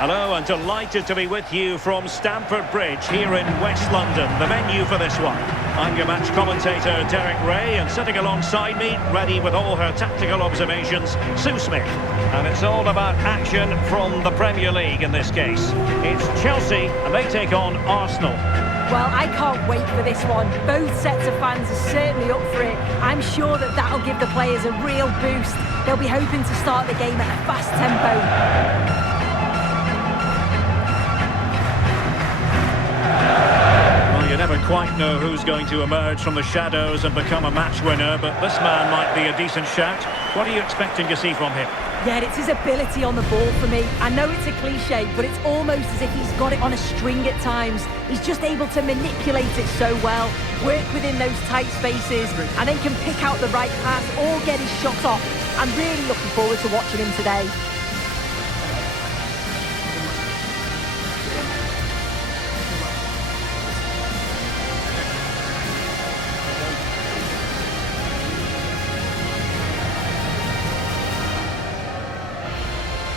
Hello, and delighted to be with you from Stamford Bridge here in West London. The venue for this one. I'm your match commentator, Derek Ray, and sitting alongside me, ready with all her tactical observations, Sue Smith. And it's all about action from the Premier League in this case. It's Chelsea, and they take on Arsenal. Well, I can't wait for this one. Both sets of fans are certainly up for it. I'm sure that'll give the players a real boost. They'll be hoping to start the game at a fast tempo. You never quite know who's going to emerge from the shadows and become a match winner, but this man might be a decent shout. What are you expecting to see from him? Yeah, it's his ability on the ball for me. I know it's a cliche, but it's almost as if he's got it on a string at times. He's just able to manipulate it so well, work within those tight spaces, and then can pick out the right pass or get his shot off. I'm really looking forward to watching him today.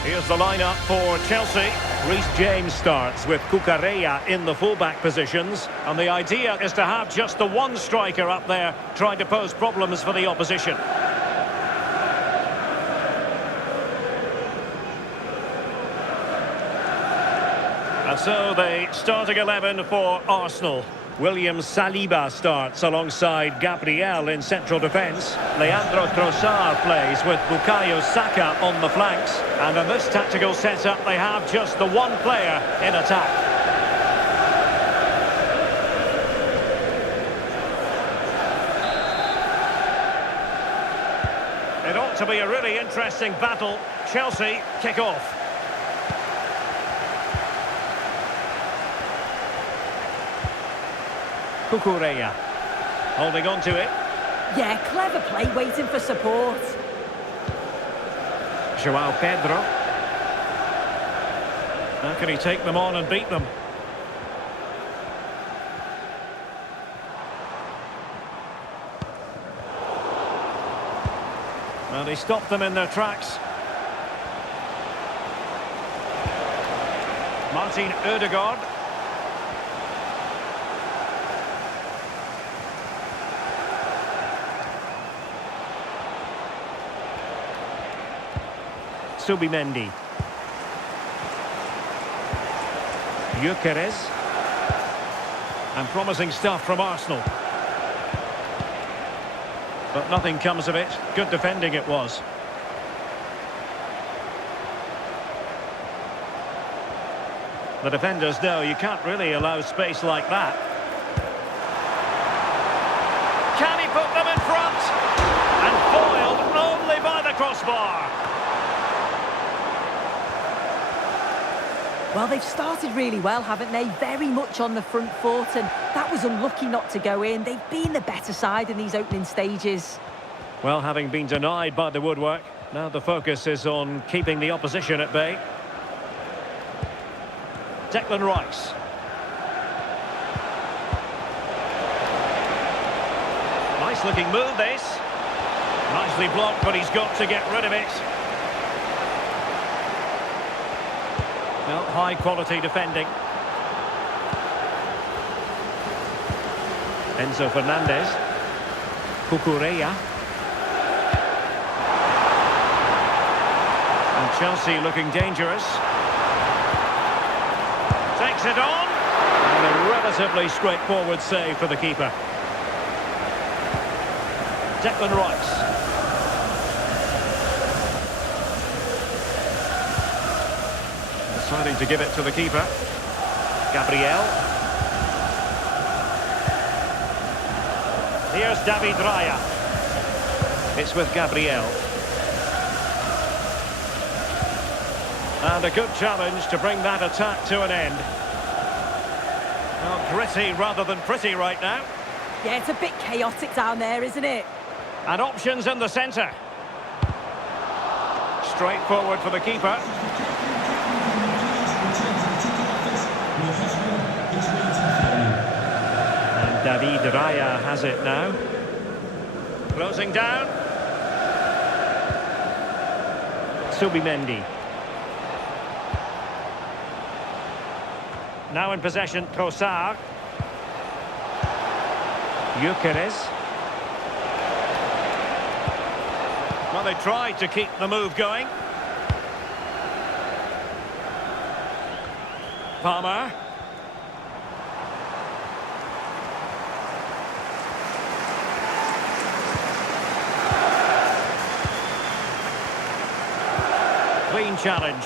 Here's the lineup for Chelsea. Reece James starts with Cucurella in the fullback positions. And the idea is to have just the one striker up there trying to pose problems for the opposition. And so the starting 11 for Arsenal. William Saliba starts alongside Gabriel in central defence. Leandro Trossard plays with Bukayo Saka on the flanks. And in this tactical setup, they have just the one player in attack. It ought to be a really interesting battle. Chelsea kick off. Cucurella holding on to it. Yeah, clever play, waiting for support. Joao Pedro. How can he take them on and beat them? Well, he stopped them in their tracks. Martin Ødegaard. Subimendi. Gyökeres. And promising stuff from Arsenal. But nothing comes of it. Good defending it was. The defenders know you can't really allow space like that. Can he put them in front? And foiled only by the crossbar. Well, they've started really well, haven't they? Very much on the front foot, and that was unlucky not to go in. They've been the better side in these opening stages. Well, having been denied by the woodwork, now the focus is on keeping the opposition at bay. Declan Rice. Nice looking move, this. Nicely blocked, but he's got to get rid of it. Well, high quality defending. Enzo Fernandez. Cucurella. And Chelsea looking dangerous. Takes it on. And a relatively straightforward save for the keeper. Declan Rice. Deciding to give it to the keeper. Gabriel. Here's David Raya. It's with Gabriel. And a good challenge to bring that attack to an end. Well, gritty rather than pretty right now. Yeah, it's a bit chaotic down there, isn't it? And options in the centre. Straightforward for the keeper. David Raya has it now. Closing down. Subimendi. Now in possession, Trossard. Gyökeres. Well, they tried to keep the move going. Palmer. Clean challenge.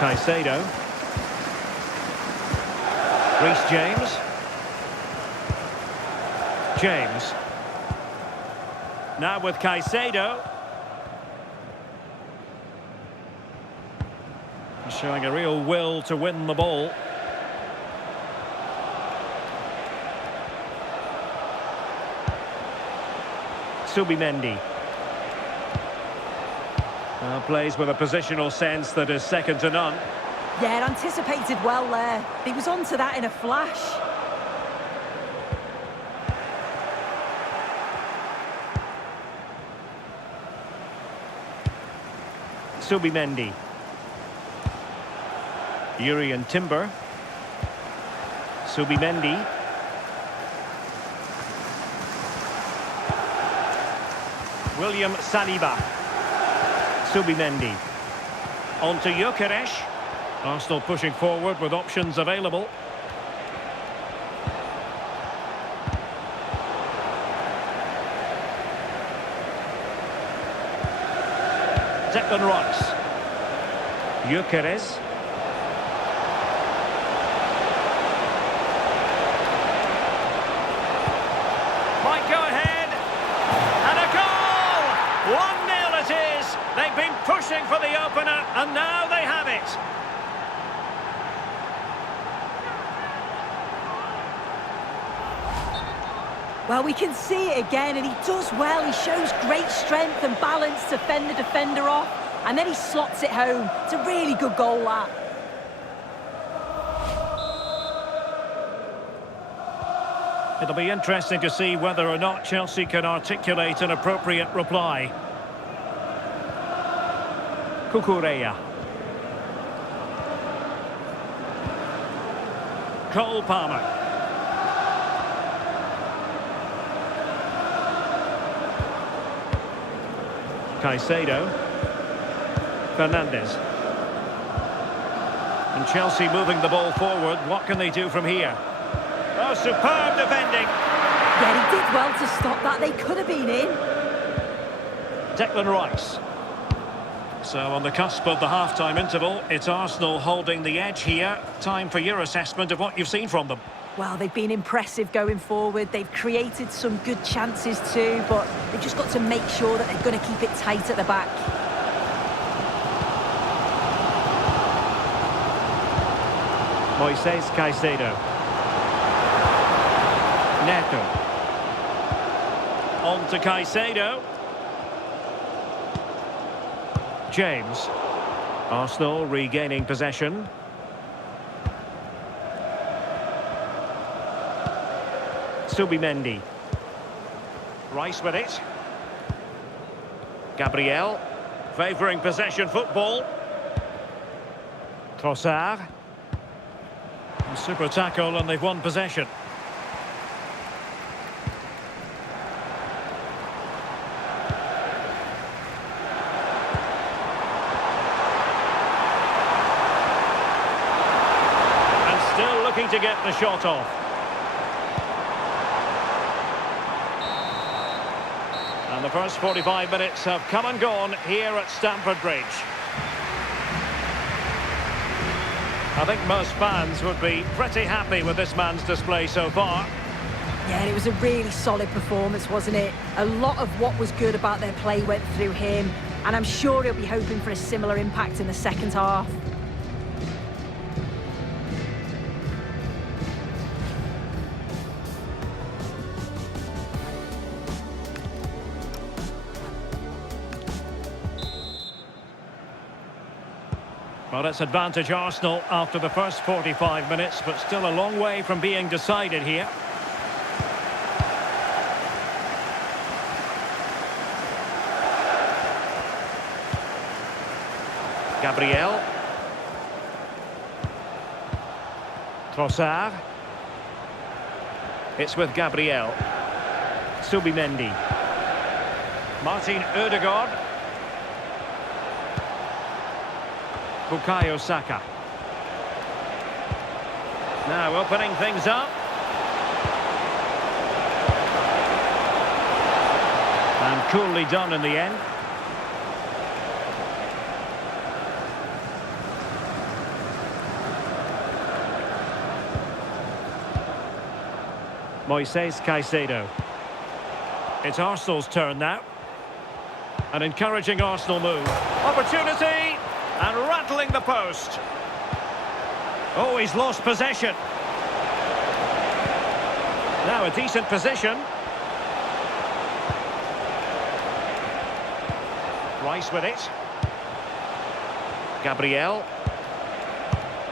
Caicedo. Reece James. James. Now with Caicedo. He's showing a real will to win the ball. Subimendi. Plays with a positional sense that is second to none. Yeah, anticipated well there. He was onto that in a flash. Subimendi. Jurrien Timber. Subimendi. William Saliba. Subimendi. On to Gyökeres. Arsenal pushing forward with options available. Declan Rice. Gyökeres. Might go ahead. And a goal! 1-0 it is. They've been pushing for the opener, and now they have it. Well, we can see it again, and he does well. He shows great strength and balance to fend the defender off, and then he slots it home. It's a really good goal, that. It'll be interesting to see whether or not Chelsea can articulate an appropriate reply. Cucurella. Cole Palmer. Caicedo. Fernandes. And Chelsea moving the ball forward. What can they do from here? Oh, superb defending. Yeah, he did well to stop that. They could have been in. Declan Rice. So on the cusp of the half-time interval, it's Arsenal holding the edge here. Time for your assessment of what you've seen from them. Well, they've been impressive going forward. They've created some good chances too, but they've just got to make sure that they're going to keep it tight at the back. Moises Caicedo. Neto. On to Caicedo. James. Arsenal regaining possession. Subimendi. Rice with it. Gabriel. Favouring possession football. Trossard. Super tackle, and they've won possession. And still looking to get the shot off. And the first 45 minutes have come and gone here at Stamford Bridge. I think most fans would be pretty happy with this man's display so far. Yeah, it was a really solid performance, wasn't it? A lot of what was good about their play went through him, and I'm sure he'll be hoping for a similar impact in the second half. Well, it's advantage Arsenal after the first 45 minutes, but still a long way from being decided here. Gabriel. Trossard. It's with Gabriel. Subimendi. Martin Ødegaard. Bukayo Saka. Now opening things up. And coolly done in the end. Moises Caicedo. It's Arsenal's turn now. An encouraging Arsenal move. Opportunity! And rattling the post. Oh, he's lost possession. Now a decent position. Rice with it. Gabriel.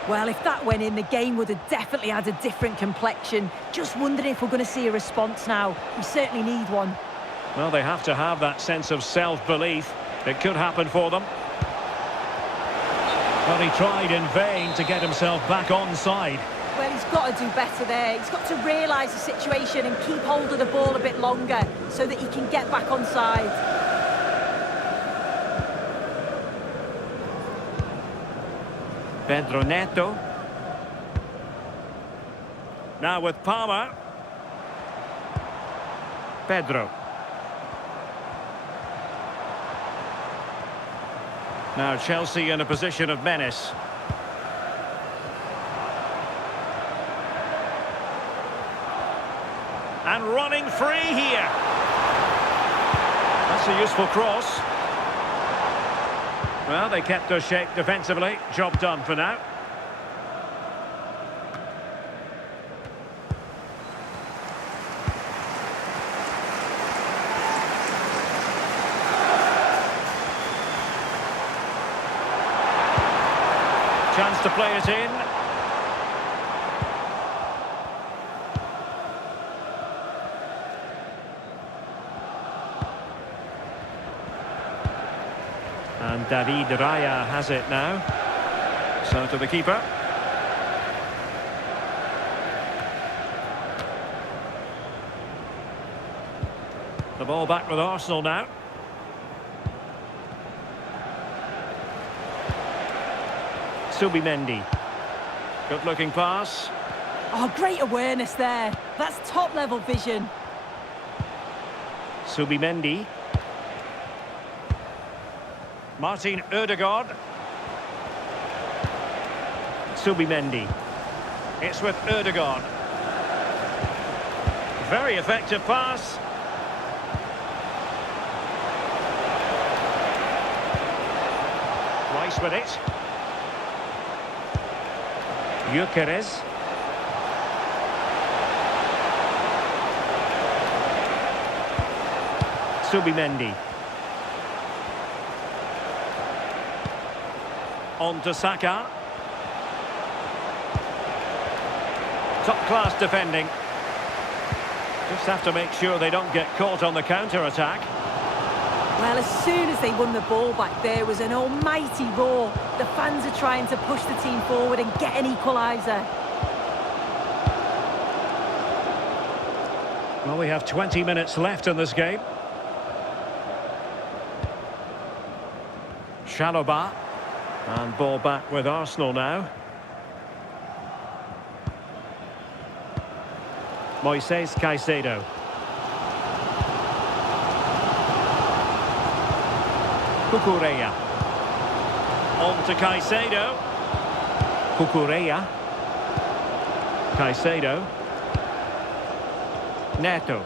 Well, if that went in, the game would have definitely had a different complexion. Just wondering if we're going to see a response now. We certainly need one. Well, they have to have that sense of self-belief. It could happen for them. But he tried in vain to get himself back onside. Well, he's got to do better there. He's got to realise the situation and keep hold of the ball a bit longer so that he can get back onside. Pedro Neto. Now with Palmer. Pedro. Now Chelsea in a position of menace. And running free here. That's a useful cross. Well, they kept their shape defensively. Job done for now. Chance to play it in. And David Raya has it now. So to the keeper. The ball back with Arsenal now. Subimendi. Good looking pass. Oh, great awareness there. That's top level vision. Subimendi. Martin Ødegaard. Subimendi. It's with Ødegaard. Very effective pass. Rice with it. Gyökeres. Subimendi. On to Saka. Top-class defending. Just have to make sure they don't get caught on the counter-attack. Well, as soon as they won the ball back, there was an almighty roar. The fans are trying to push the team forward and get an equaliser. Well, we have 20 minutes left in this game. Chalobah. And ball back with Arsenal now. Moises Caicedo. Cucurella. On to Caicedo. Cucurella. Caicedo. Neto.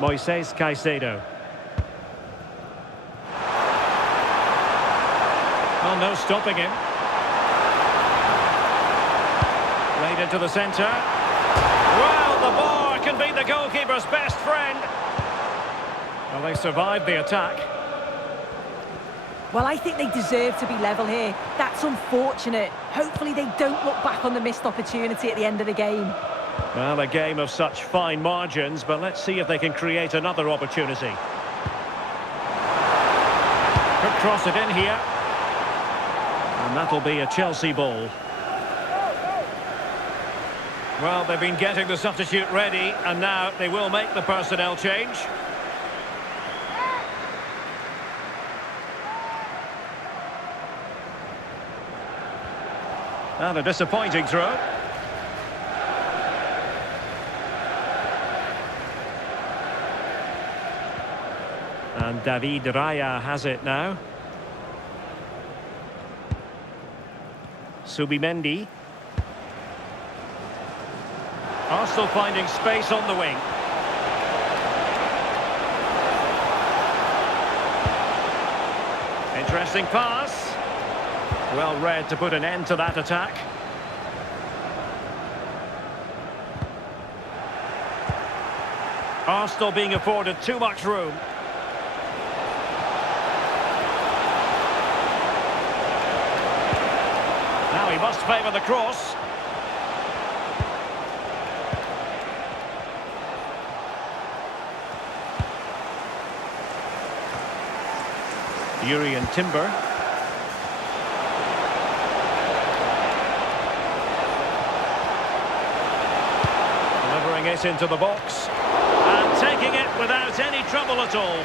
Moises Caicedo. Well, no stopping him. Played into the centre. Well, the bar can be the goalkeeper's best friend. Well, they survived the attack. Well, I think they deserve to be level here. That's unfortunate. Hopefully they don't look back on the missed opportunity at the end of the game. Well, a game of such fine margins, but let's see if they can create another opportunity. Could cross it in here. And that'll be a Chelsea ball. Well, they've been getting the substitute ready, and now they will make the personnel change. And a disappointing throw. And David Raya has it now. Subimendi. Arsenal finding space on the wing. Interesting pass. Well read to put an end to that attack. Arsenal being afforded too much room. Now he must favour the cross. Jurrien Timber. Delivering it into the box. And taking it without any trouble at all.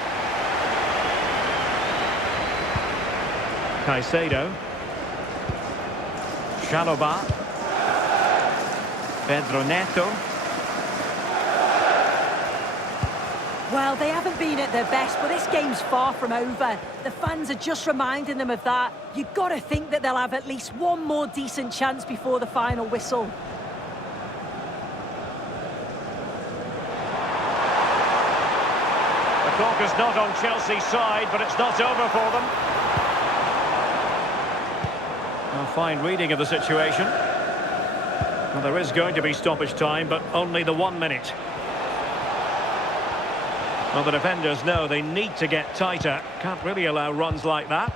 Caicedo. Chalobah. Pedro Neto. Well, they haven't been at their best, but this game's far from over. The fans are just reminding them of that. You've got to think that they'll have at least one more decent chance before the final whistle. The clock is not on Chelsea's side, but it's not over for them. A fine reading of the situation. Well, there is going to be stoppage time, but only the 1 minute. Well, the defenders know they need to get tighter. Can't really allow runs like that.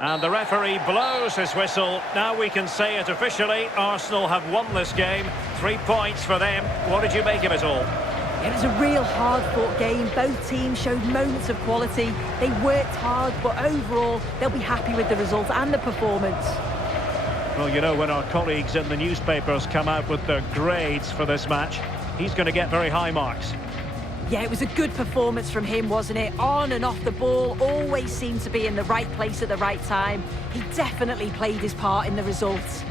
And the referee blows his whistle. Now we can say it officially. Arsenal have won this game. 3 points for them. What did you make of it all? It was a real hard-fought game. Both teams showed moments of quality. They worked hard, but overall, they'll be happy with the result and the performance. Well, you know, when our colleagues in the newspapers come out with their grades for this match, he's going to get very high marks. Yeah, it was a good performance from him, wasn't it? On and off the ball, always seemed to be in the right place at the right time. He definitely played his part in the results.